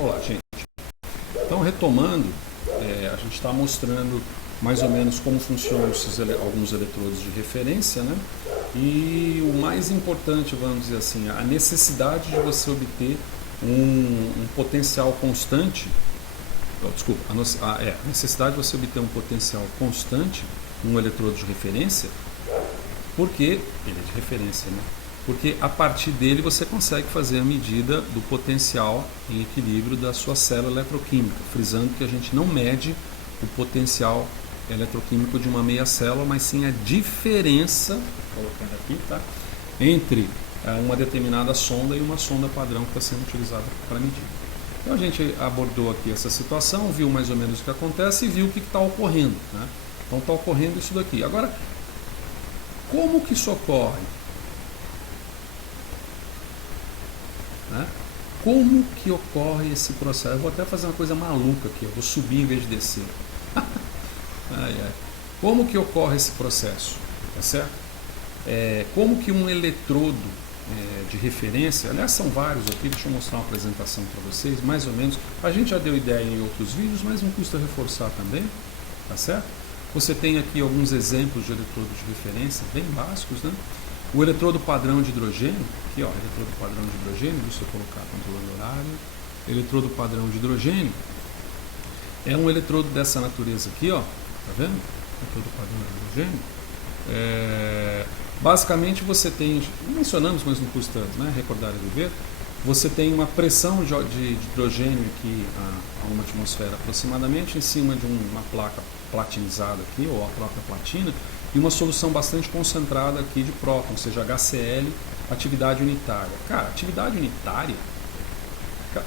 Olá, gente. Então, retomando, a gente está mostrando mais ou menos como funcionam alguns eletrodos de referência, né? E o mais importante, vamos dizer assim, a necessidade de você obter um potencial constante. Desculpa, a necessidade de você obter um potencial constante num eletrodo de referência, porque ele é de referência, né? Porque a partir dele você consegue fazer a medida do potencial em equilíbrio da sua célula eletroquímica, frisando que a gente não mede o potencial eletroquímico de uma meia célula, mas sim a diferença, colocando aqui, tá? Entre uma determinada sonda e uma sonda padrão que está sendo utilizada para medir. Então a gente abordou aqui essa situação, viu mais ou menos o que acontece e viu o que está ocorrendo, né? Então está ocorrendo isso daqui. Agora, como que isso ocorre? Né? Como que ocorre esse processo? Eu vou até fazer uma coisa maluca aqui, eu vou subir em vez de descer. Ai, ai. Como que ocorre esse processo? Tá certo? Como que um eletrodo de referência, aliás são vários aqui, deixa eu mostrar uma apresentação para vocês, mais ou menos, a gente já deu ideia em outros vídeos, mas não custa reforçar também, tá certo? Você tem aqui alguns exemplos de eletrodos de referência, bem básicos, né? O eletrodo padrão de hidrogênio, aqui ó, eletrodo padrão de hidrogênio, deixa eu colocar controle horário, eletrodo padrão de hidrogênio, é um eletrodo dessa natureza aqui, ó, tá vendo? Eletrodo padrão de hidrogênio. Basicamente você tem, mencionamos, mas não custa recordar e ver, você tem uma pressão de hidrogênio aqui a uma atmosfera aproximadamente em cima de uma placa platinizada aqui, ou a própria platina, e uma solução bastante concentrada aqui de próton, ou seja, HCl, atividade unitária. Cara, atividade unitária,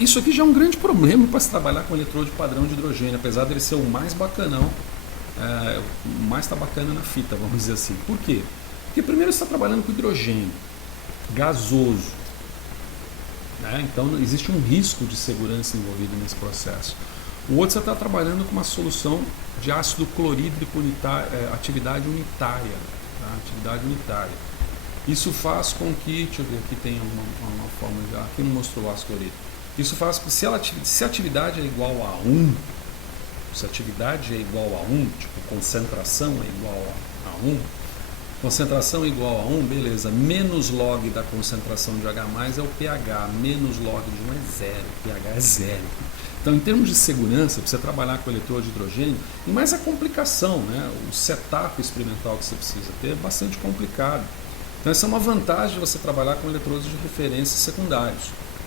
isso aqui já é um grande problema para se trabalhar com eletrodo padrão de hidrogênio, apesar dele ser o mais bacanão, o mais tá bacana na fita, vamos dizer assim. Por quê? Porque primeiro você está trabalhando com hidrogênio gasoso, né? Então existe um risco de segurança envolvido nesse processo. O outro você está trabalhando com uma solução de ácido clorídrico atividade unitária, tá? Atividade unitária. Isso faz com que, deixa eu ver, aqui tem uma forma já, aqui não mostrou o ácido clorídrico. Isso faz com que se a atividade é igual a 1, se a atividade é igual a 1, tipo concentração é igual a 1, concentração igual a 1, beleza, menos log da concentração de H+, é o pH, menos log de 1 é 0, o pH é 0. Então, em termos de segurança, para você trabalhar com eletrodo de hidrogênio, e mais a complicação, né? O setup experimental que você precisa ter é bastante complicado. Então, essa é uma vantagem de você trabalhar com eletrodos de referência secundários,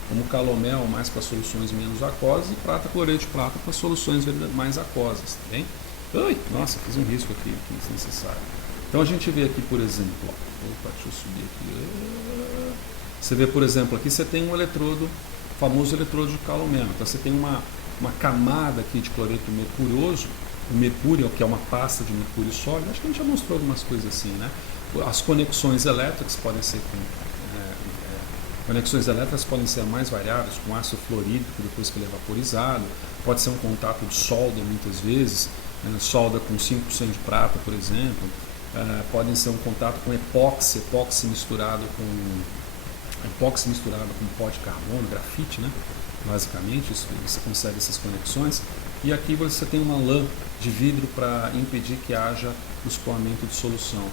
como calomel mais para soluções menos aquosas e prata cloreto de prata para soluções mais aquosas, tá bem? Ui, nossa, fiz um risco aqui desnecessário. Então, a gente vê aqui, por exemplo, opa, deixa eu subir aqui. Você vê, por exemplo, aqui você tem um eletrodo, famoso eletrodo de calomel. Então você tem uma camada aqui de cloreto mercurioso, o mercúrio, que é uma pasta de mercúrio sólido. Acho que a gente já mostrou algumas coisas assim, né? As conexões elétricas podem ser conexões elétricas podem ser mais variadas, com ácido fluorídrico depois que ele é vaporizado, pode ser um contato de solda muitas vezes, solda com 5% de prata, por exemplo, podem ser um contato com epóxi misturado com pó de carbono, grafite, né? Basicamente, você consegue essas conexões. E aqui você tem uma lã de vidro para impedir que haja o escoamento de solução.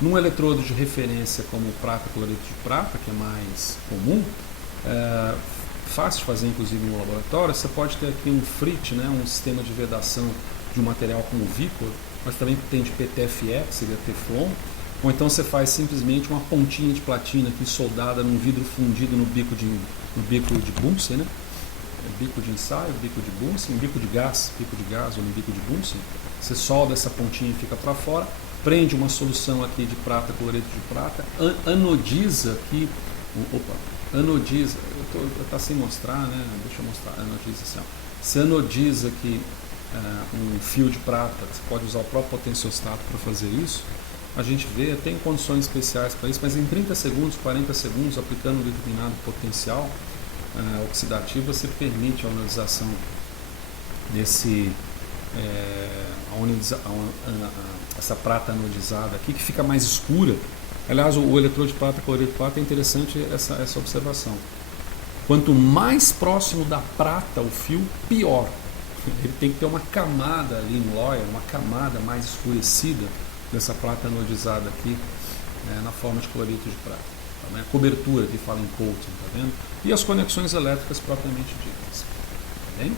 Num eletrodo de referência como o prata cloreto de prata, que é mais comum, fácil de fazer inclusive no laboratório, você pode ter aqui um frit, né? Um sistema de vedação de um material como vícor, mas também tem de PTFE, que seria Teflon. Ou então você faz simplesmente uma pontinha de platina aqui soldada num vidro fundido no bico de Bunsen, né? Bico de ensaio, bico de Bunsen, bico de gás ou no bico de Bunsen. Você solda essa pontinha e fica para fora, prende uma solução aqui de prata, cloreto de prata, anodiza aqui, anodiza, tá sem mostrar, né? Deixa eu mostrar, anodiza assim, ó. Você anodiza aqui um fio de prata, você pode usar o próprio potenciostato para fazer isso. A gente vê, tem condições especiais para isso, mas em 30 segundos, 40 segundos, aplicando um determinado potencial oxidativo, você permite a ionização desse, essa prata anodizada aqui, que fica mais escura. Aliás, o eletrodo de prata, cloreto de prata, é interessante essa observação. Quanto mais próximo da prata o fio, pior. Ele tem que ter uma camada ali em loia, uma camada mais escurecida dessa prata anodizada aqui, na forma de cloreto de prata. Tá, a cobertura que fala em coating, tá vendo? E as conexões elétricas propriamente ditas. Tá bem?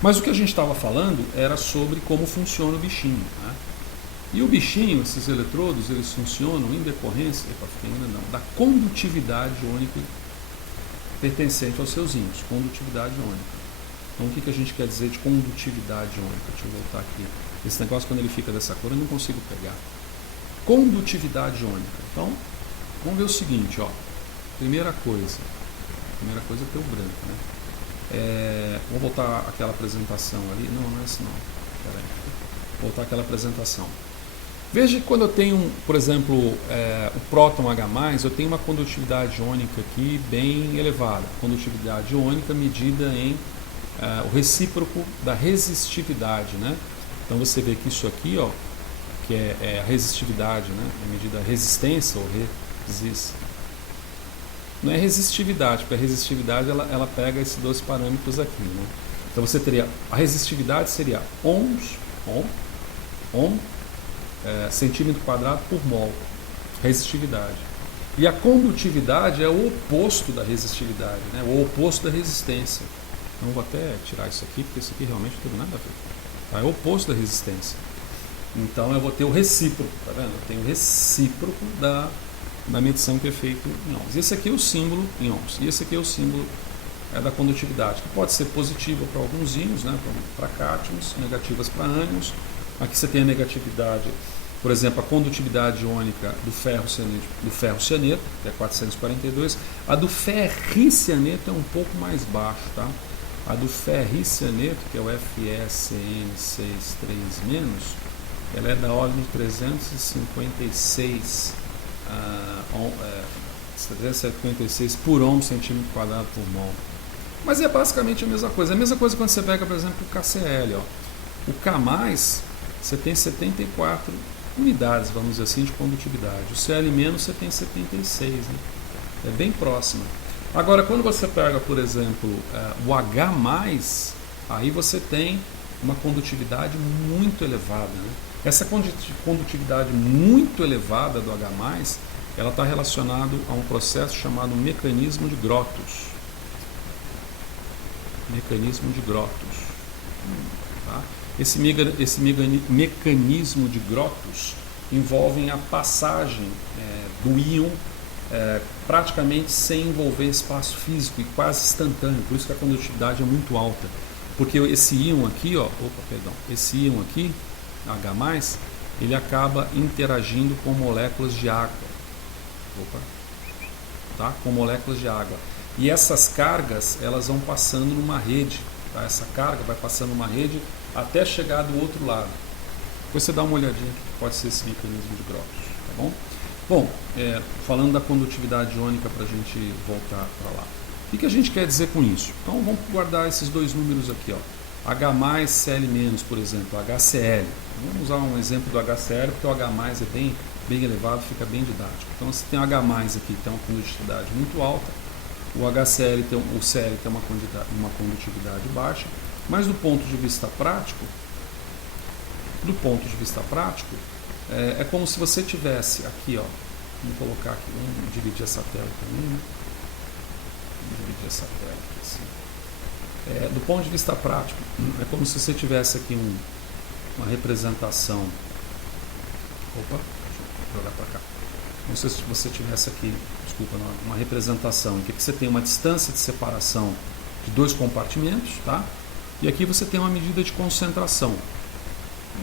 Mas o que a gente estava falando era sobre como funciona o bichinho. Né? E o bichinho, esses eletrodos, eles funcionam em decorrência da condutividade iônica pertencente aos seus íons, condutividade iônica. Então, o que a gente quer dizer de condutividade iônica? Deixa eu voltar aqui. Esse negócio, quando ele fica dessa cor, eu não consigo pegar. Condutividade iônica. Então, vamos ver o seguinte, ó. Primeira coisa é ter o branco, né? Vou voltar àquela apresentação ali. Não é essa não. Pera aí. Vou voltar àquela apresentação. Veja que quando eu tenho, por exemplo, o próton H+, eu tenho uma condutividade iônica aqui bem elevada. Condutividade iônica medida em o recíproco da resistividade, né? Então você vê que isso aqui, ó, que é a resistividade, né? A medida da resistência ou não é resistividade, porque a resistividade ela pega esses dois parâmetros aqui, né? Então você teria a resistividade seria ohm centímetro quadrado por mol, resistividade. E a condutividade é o oposto da resistividade, né? O oposto da resistência. Então vou até tirar isso aqui, porque isso aqui realmente não tem nada a ver. Tá? É o oposto da resistência. Então eu vou ter o recíproco, tá vendo? Eu tenho o recíproco da medição que é feita em ohms. Esse aqui é o símbolo em ohms. E esse aqui é o símbolo da condutividade, que pode ser positiva para alguns íons, né? Para cátions, negativas para ânions. Aqui você tem a negatividade, por exemplo, a condutividade iônica do ferro-cianeto, que é 442. A do ferricianeto é um pouco mais baixo, tá? A do ferricianeto, que é o FeSN63-, ela é da ordem de 356 por ohm centímetro quadrado por mol. Mas é basicamente a mesma coisa. É a mesma coisa quando você pega, por exemplo, o KCl. Ó. O K+, você tem 74 unidades, vamos dizer assim, de condutividade. O Cl- você tem 76, né? É bem próximo. Agora, quando você pega, por exemplo, o H+, aí você tem uma condutividade muito elevada. Né? Essa condutividade muito elevada do H+, ela está relacionada a um processo chamado mecanismo de Grotthuss. Mecanismo de Grotthuss. Tá? Esse mecanismo de Grotthuss envolve a passagem do íon praticamente sem envolver espaço físico e quase instantâneo, por isso que a condutividade é muito alta, porque esse íon aqui, esse íon aqui, H+, ele acaba interagindo com moléculas de água, tá? Com moléculas de água, e essas cargas elas vão passando numa rede, tá? Essa carga vai passando numa rede até chegar do outro lado. Depois você dá uma olhadinha que pode ser esse mecanismo de Grotthuss, tá bom? Bom, falando da condutividade iônica para a gente voltar para lá. O que a gente quer dizer com isso? Então vamos guardar esses dois números aqui, ó. H+, Cl-, por exemplo, HCl. Vamos usar um exemplo do HCl, porque o H+, é bem elevado, fica bem didático. Então você tem o H+, aqui, tem uma condutividade muito alta, o HCl tem, o Cl tem uma condutividade baixa, mas do ponto de vista prático, é como se você tivesse aqui, ó, vamos colocar aqui, vamos dividir essa tela também, né? Vamos dividir essa tela aqui, assim. Do ponto de vista prático, é como se você tivesse aqui uma representação. Opa, deixa eu jogar para cá. Como se você tivesse aqui, uma representação em que você tem uma distância de separação de dois compartimentos, tá? E aqui você tem uma medida de concentração.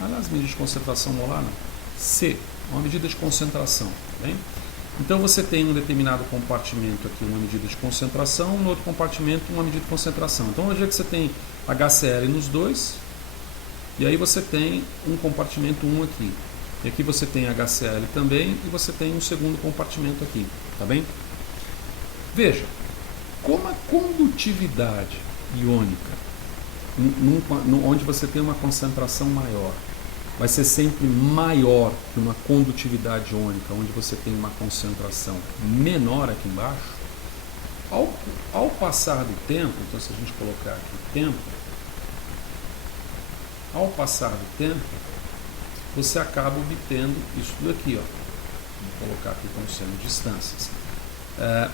Aliás, medida de concentração molar, não. C, uma medida de concentração, tá bem? Então você tem um determinado compartimento aqui, uma medida de concentração, no outro compartimento uma medida de concentração. Então hoje é que você tem HCl nos dois, e aí você tem um compartimento 1 aqui. E aqui você tem HCl também, e você tem um segundo compartimento aqui, tá bem? Veja, como a condutividade iônica, onde você tem uma concentração maior, vai ser sempre maior que uma condutividade iônica, onde você tem uma concentração menor aqui embaixo, Ao passar do tempo, então se a gente colocar aqui tempo, ao passar do tempo, você acaba obtendo isso daqui, ó. Vou colocar aqui como sendo distâncias.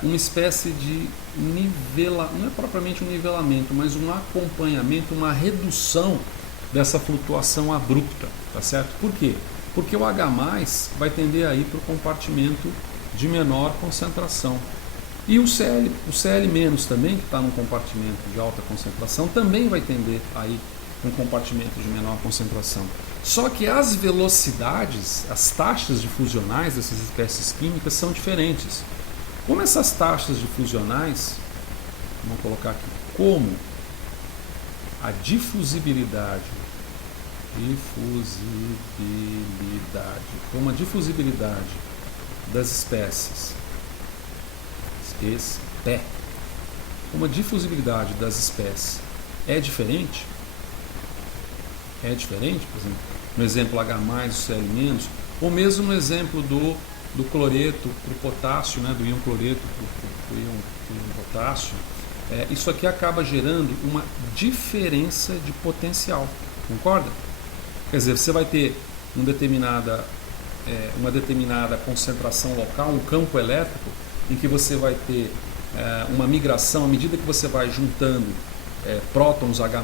Uma espécie de nivelamento, não é propriamente um nivelamento, mas um acompanhamento, uma redução dessa flutuação abrupta, tá certo? Por quê? Porque o H+ vai tender a ir para o compartimento de menor concentração. E o Cl- também, que está num compartimento de alta concentração, também vai tender a ir para um compartimento de menor concentração. Só que as velocidades, as taxas difusionais dessas espécies químicas são diferentes. Como essas taxas difusionais, vamos colocar aqui, como a difusibilidade, como a difusibilidade das espécies, como a difusibilidade das espécies é diferente, por exemplo, no exemplo H+, o Cl-, ou mesmo no exemplo do cloreto para o potássio, né, do íon cloreto para o íon potássio, isso aqui acaba gerando uma diferença de potencial, concorda? Quer dizer, você vai ter uma determinada concentração local, um campo elétrico, em que você vai ter uma migração, à medida que você vai juntando prótons H+,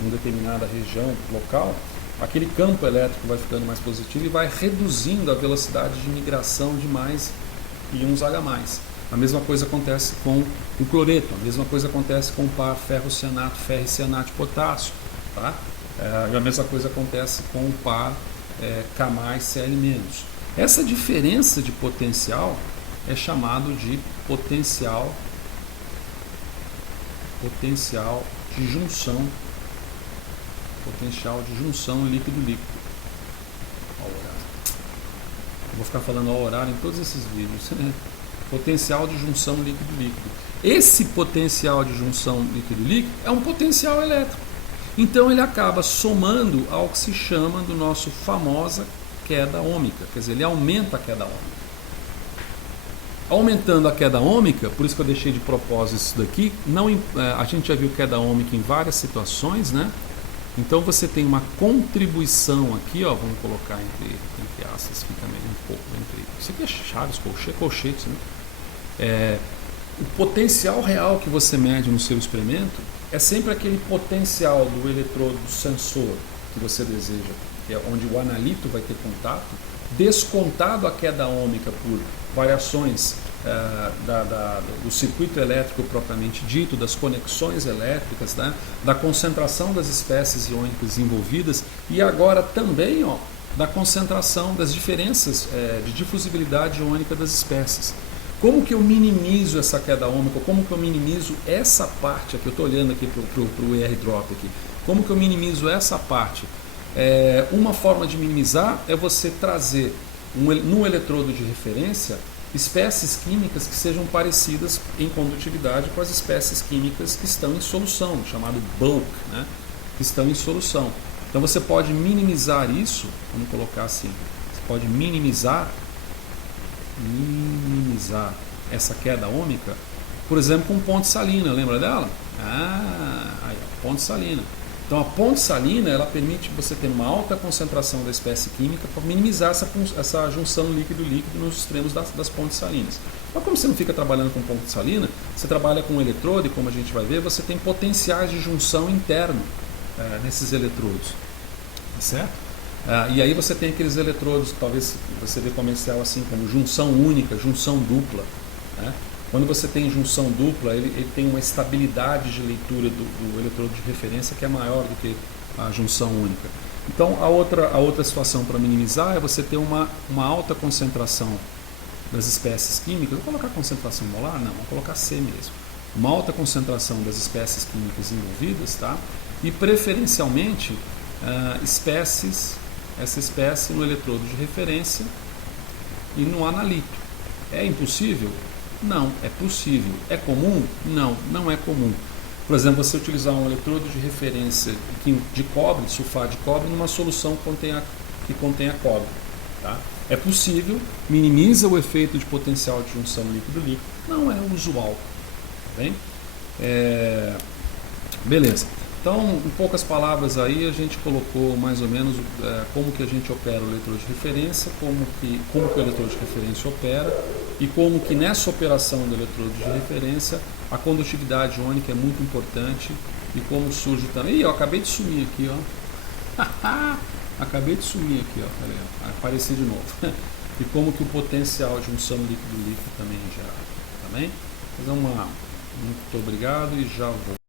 em determinada região local, aquele campo elétrico vai ficando mais positivo e vai reduzindo a velocidade de migração de mais íons H+. A mesma coisa acontece com o cloreto, a mesma coisa acontece com o par ferrocianato, ferricianato de potássio, tá? A mesma coisa acontece com o par K+, Cl-. Essa diferença de potencial é chamado de potencial de junção líquido-líquido. Vou ficar falando ao horário em todos esses vídeos. Potencial de junção líquido-líquido. Esse potencial de junção líquido-líquido é um potencial elétrico. Então ele acaba somando ao que se chama do nosso famosa queda ômica. Quer dizer, ele aumenta a queda ômica. Aumentando a queda ômica, por isso que eu deixei de propósito isso daqui, a gente já viu queda ômica em várias situações, né? Então você tem uma contribuição aqui, ó, vamos colocar entre aspas, fica meio um pouco entre. Isso aqui é chaves, colchetes, né? O potencial real que você mede no seu experimento é sempre aquele potencial do eletrodo sensor que você deseja, que é onde o analito vai ter contato, descontado a queda ômica por variações do circuito elétrico propriamente dito, das conexões elétricas, né, da concentração das espécies iônicas envolvidas e agora também da concentração das diferenças de difusibilidade iônica das espécies. Como que eu minimizo essa queda ômica? Como que eu minimizo essa parte aqui? Eu estou olhando aqui para o ER-drop aqui. Como que eu minimizo essa parte? Uma forma de minimizar é você trazer no eletrodo de referência espécies químicas que sejam parecidas em condutividade com as espécies químicas que estão em solução, chamado bulk, né? Que estão em solução. Então você pode minimizar isso, vamos colocar assim, você pode minimizar essa queda ômica, por exemplo, com ponte salina, lembra dela? Aí, ponte salina. Então a ponte salina ela permite você ter uma alta concentração da espécie química para minimizar essa junção líquido-líquido nos extremos das pontes salinas. Mas como você não fica trabalhando com ponte salina, você trabalha com eletrodo e como a gente vai ver, você tem potenciais de junção interno nesses eletrodos, certo? E aí você tem aqueles eletrodos que talvez você vê comercial assim como junção única, junção dupla, né? Quando você tem junção dupla, ele tem uma estabilidade de leitura do eletrodo de referência que é maior do que a junção única. Então, a outra situação para minimizar é você ter uma alta concentração das espécies químicas. Vou colocar concentração molar? Não, vou colocar C mesmo. Uma alta concentração das espécies químicas envolvidas, tá? E preferencialmente essa espécie no eletrodo de referência e no analito. É impossível? Não, é possível. É comum? Não, não é comum. Por exemplo, você utilizar um eletrodo de referência de cobre, de sulfato de cobre, numa solução que contenha cobre. Tá? É possível, minimiza o efeito de potencial de junção líquido-líquido, não é usual. bem? Beleza. Então, em poucas palavras aí, a gente colocou mais ou menos como que a gente opera o leitor de referência, como que o leitor de referência opera e como que nessa operação do leitor de referência a condutividade iônica é muito importante e como surge também. Ih, eu acabei de sumir aqui, ó. Acabei de sumir aqui, ó. Peraí, apareci de novo. E como que o potencial de junção líquido-líquido também é gerado. Tá bem? Muito obrigado e já vou.